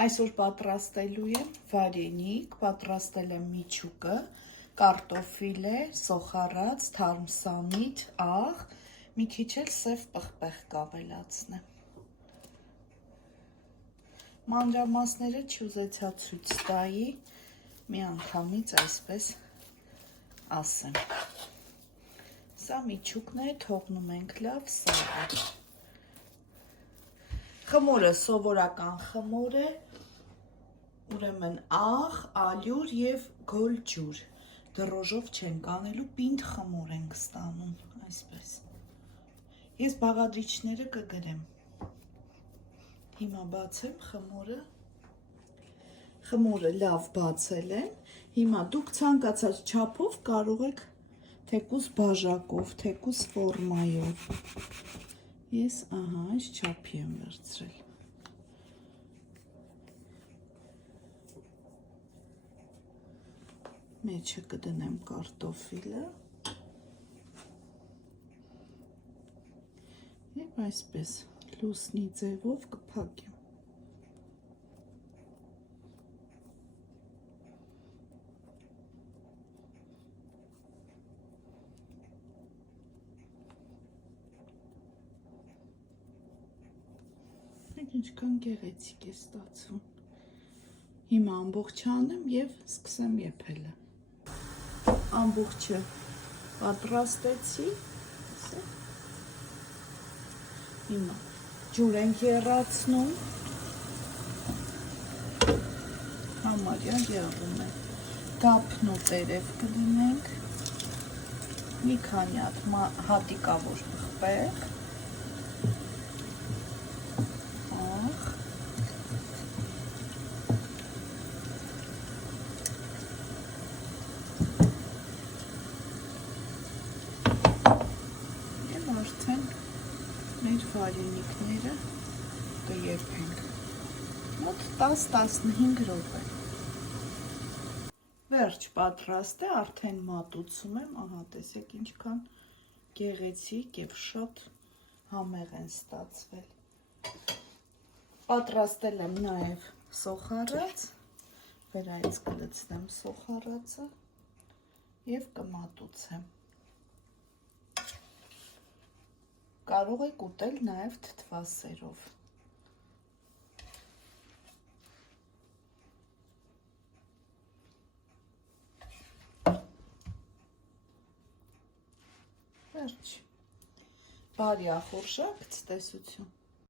Այսօր պատրաստելու եմ վարենիք, պատրաստել եմ միջուկը, կարտոֆիլ է, սոխառած, թարմ սամիտ, աղ, մի քիչ էլ սև պղպեղ կավելացնեմ։ Մանրամասները չուզեցա ցույց տայի, մի անգամից այսպես ասեմ։ Սա միջուկն է, թողնում ենք լավ սառը։ Խմորը սովորական խմոր է, ուրեմն աղ, ալյուր և գոլ ջուր, դրոժով չենք անելու, պինդ խմոր ենք ստանում, այսպես։ Ես բաղադրիչները կգրեմ։ Հիմա բացեմ խմորը լավ բացել եմ, հիմա դուք ցանկացած չափով կարող եք թեկուզ բաժակով, թեկուզ ֆորմայով։ Ես ահա այս չափի եմ վերցրել։ Մեջը կդնեմ կարտոֆիլը և այսպես լուսնի ձևով կփակեմ։ Ինչքան գեղեցիկ է ստացվում։ Հիմա ամբողջը անեմ և սկսեմ եփելը։ Ամբողջը պատրաստեցի։ Հիմա ջուր ենք եռացնում։ Համարյա եռում է։ Դափն ու տերև կլինենք։ Մի քանի հատ հատիկավոր պղպեղ։ Արդեն մեր վարենիքները կեփենք, մոտ 10-15 րոպե։ Վերջ պատրաստ է, արդեն մատուցում եմ, ահա տեսեք ինչքան գեղեցիկ և շատ համեղ են ստացվել։ Պատրաստել եմ նաև սոխառած, վերայից կլցնեմ սոխառածը և կմատուցեմ։ Կարող եք ուտել նաև թթվասերով։ Վերջ։ Բարի ախորժակ, ցտեսություն։